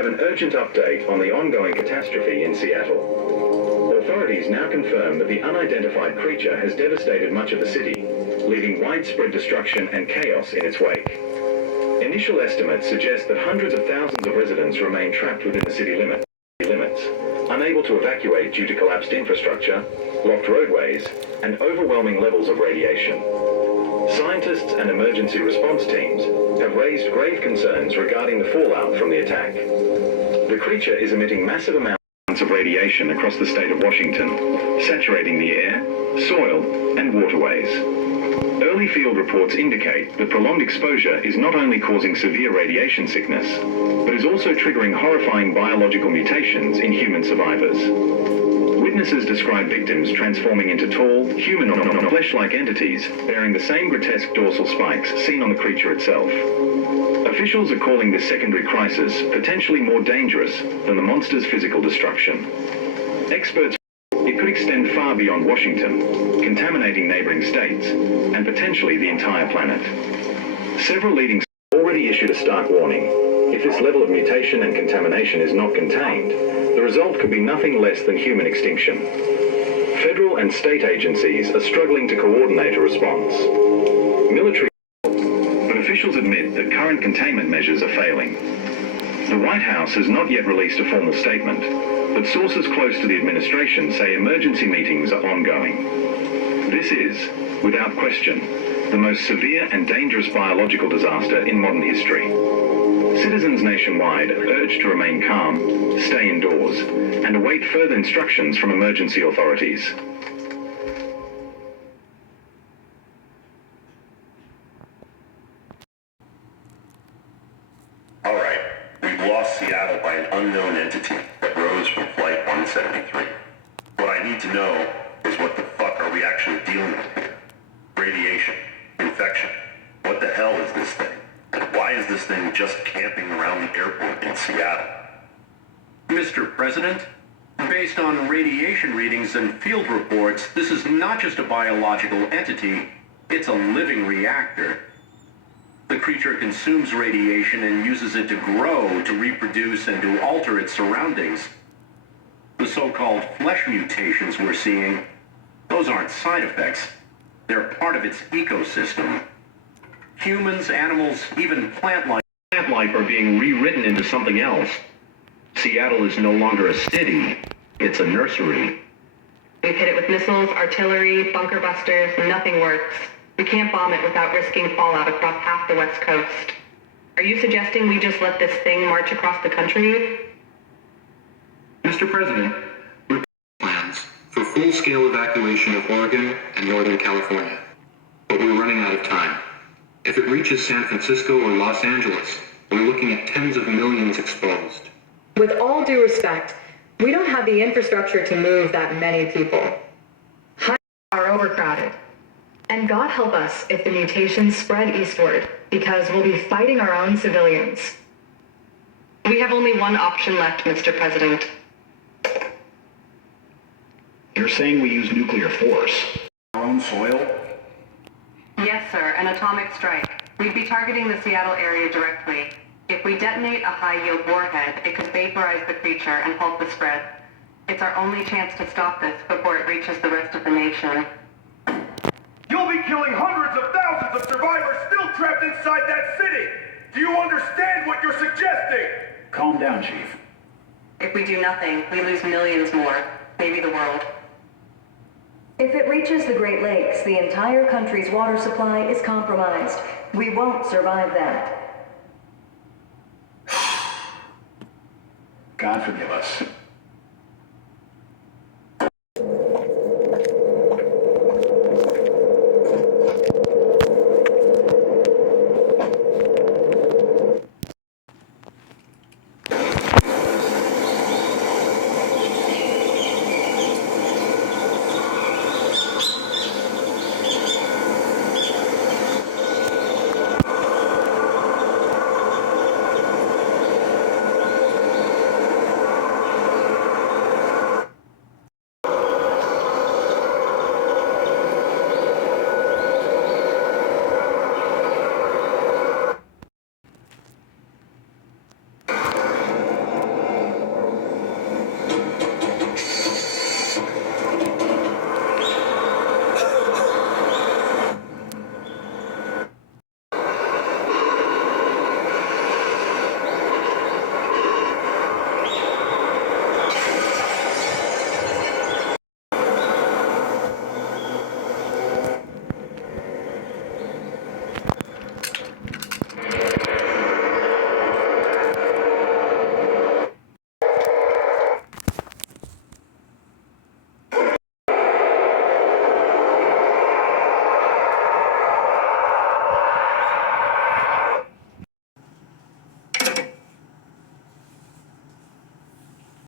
have an urgent update on the ongoing catastrophe in Seattle. Authorities now confirm that the unidentified creature has devastated much of the city, leaving widespread destruction and chaos in its wake. Initial estimates suggest that hundreds of thousands of residents remain trapped within the city limits, unable to evacuate due to collapsed infrastructure, blocked roadways, and overwhelming levels of radiation. Scientists and emergency response teams have raised grave concerns regarding the fallout from the attack. The creature is emitting massive amounts of radiation across the state of Washington, saturating the air, soil, and waterways. Early field reports indicate that prolonged exposure is not only causing severe radiation sickness, but is also triggering horrifying biological mutations in human survivors. Witnesses describe victims transforming into tall, humanoid, flesh-like entities bearing the same grotesque dorsal spikes seen on the creature itself. Officials are calling this secondary crisis potentially more dangerous than the monster's physical destruction. Experts it could extend far beyond Washington, contaminating neighboring states, and potentially the entire planet. Several leading have already issued a stark warning. If this level of mutation and contamination is not contained, the result could be nothing less than human extinction. Federal and state agencies are struggling to coordinate a response. Military, but officials admit that current containment measures are failing. The White House has not yet released a formal statement, but sources close to the administration say emergency meetings are ongoing. This is, without question, the most severe and dangerous biological disaster in modern history. Citizens nationwide are urged to remain calm, stay indoors, and await further instructions from emergency authorities. All right, we've lost Seattle by an unknown entity that rose from Flight 173. What I need to know is what the fuck are we actually dealing with here? Radiation, infection, what the hell is this thing? And why is this thing just camping around the airport in Seattle? Mr. President, based on radiation readings and field reports, this is not just a biological entity, it's a living reactor. The creature consumes radiation and uses it to grow, to reproduce, and to alter its surroundings. The so-called flesh mutations we're seeing, those aren't side effects. They're part of its ecosystem. Humans, animals, even plant life are being rewritten into something else. Seattle is no longer a city, it's a nursery. We've hit it with missiles, artillery, bunker busters, nothing works. We can't bomb it without risking fallout across half the West Coast. Are you suggesting we just let this thing march across the country? Mr. President, we're plans for full-scale evacuation of Oregon and Northern California. But we're running out of time. If it reaches San Francisco or Los Angeles, we're looking at tens of millions exposed. With all due respect, we don't have the infrastructure to move that many people. Highways are overcrowded. And God help us if the mutations spread eastward, because we'll be fighting our own civilians. We have only one option left, Mr. President. You're saying we use nuclear force? Our own soil? Yes, sir, an atomic strike. We'd be targeting the Seattle area directly. If we detonate a high-yield warhead, it could vaporize the creature and halt the spread. It's our only chance to stop this before it reaches the rest of the nation. You'll be killing hundreds of thousands of survivors still trapped inside that city! Do you understand what you're suggesting? Calm down, Chief. If we do nothing, we lose millions more, maybe the world. If it reaches the Great Lakes, the entire country's water supply is compromised. We won't survive that. God forgive us.